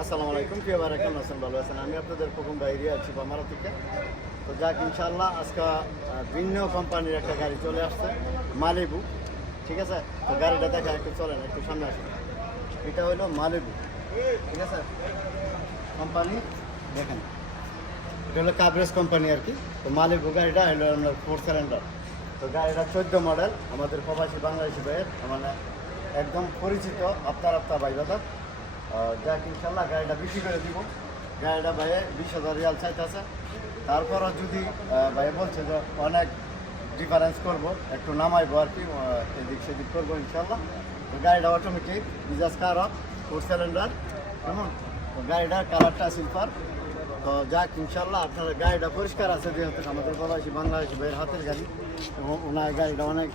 আসসালামু আলাইকুম, প্রিয় ভাইরা কেমন আছেন? ভালো আছেন? আমি আপনাদের প্রথম বাইরে আছি বামারা থেকে। তো যাক, ইনশাআল্লাহ আজকে ভিন্ন কোম্পানির একটা গাড়ি চলে আসছে, মালিবু। ঠিক আছে, তো গাড়িটা দেখা একটু চলেন, একটু সামনে আসুন। এটা হলো মালিবু, ঠিক আছে। কোম্পানি দেখেন, এটা হলো কাবরেজ কোম্পানি আর কি। তো মালিবু গাড়িটা হলো আপনার 4 সিলিন্ডার। তো গাড়িটা 14 মডেল, আমাদের প্রবাসী বাংলাদেশি ভাইয়ের মানে একদম পরিচিত আপনার ভাই দাদা। যাক, ইনশাল্লাহ গাড়িটা বিক্রি করে দিব। গাড়িটা ভাইয়ে 20,000 রিয়াল চাইতেছে। তারপরও যদি ভাইয়ে বলছে যে অনেক ডিফারেন্স করব, একটু নামাইবো আর কি, এদিক সেদিক করবো ইনশাল্লাহ। তো গাড়িটা অটোমেটিক মিজাজ কার 4 সিলিন্ডার, কেমন? তো গাড়িটার কালারটা সিলভার। তো যাক, ইনশাল্লাহ আপনার গাড়িটা পরিষ্কার আছে, যেহেতু আমাদের বাংলাদেশি ভাইয়ের হাতের গাড়ি। এবং ওনার গাড়িটা অনেক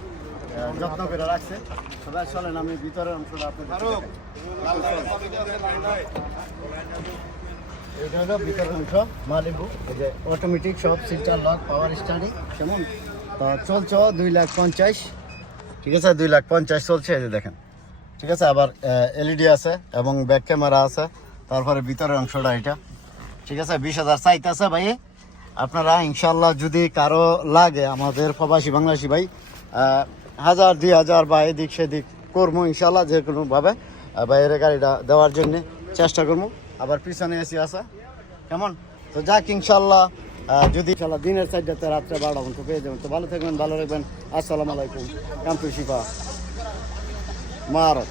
যত্ন করে রাখছে। সবাই চলেন, আমি ভিতরের অংশটা আপনাদের এটা হলো ভিতরের অংশ মালিবু। এই যে অটোমেটিক সব সিলচার লক, পাওয়ার স্টার্টিং, কেমন? তো চলছে 2,50,000। ঠিক আছে, 2,50,000 চলছে, এই যে দেখেন। ঠিক আছে, আবার এলইডি আছে এবং ব্যাক ক্যামেরা আছে। তারপরে ভিতরের অংশটা এটা, ঠিক আছে। 20,000 চাইতেছে ভাই। আপনারা ইনশাল্লাহ যদি কারো লাগে, আমাদের প্রবাসী বাংলাদেশি ভাই 1,000 2,000 বা এদিক সেদিক করবো ইনশাল্লাহ, যে কোনোভাবে বাইরে গাড়িটা দেওয়ার জন্য চেষ্টা করবো। আবার পিছনে এসি আছে, কেমন? তো যাক, ইনশাল্লাহ যদি ইনশাল্লাহ দিনের 4টাতে রাত্রে 12টা পর্যন্ত পেয়ে যাবেন। তো ভালো থাকবেন, ভালো রাখবেন। আসসালামু আলাইকুম। কামপুর শিফা মারত।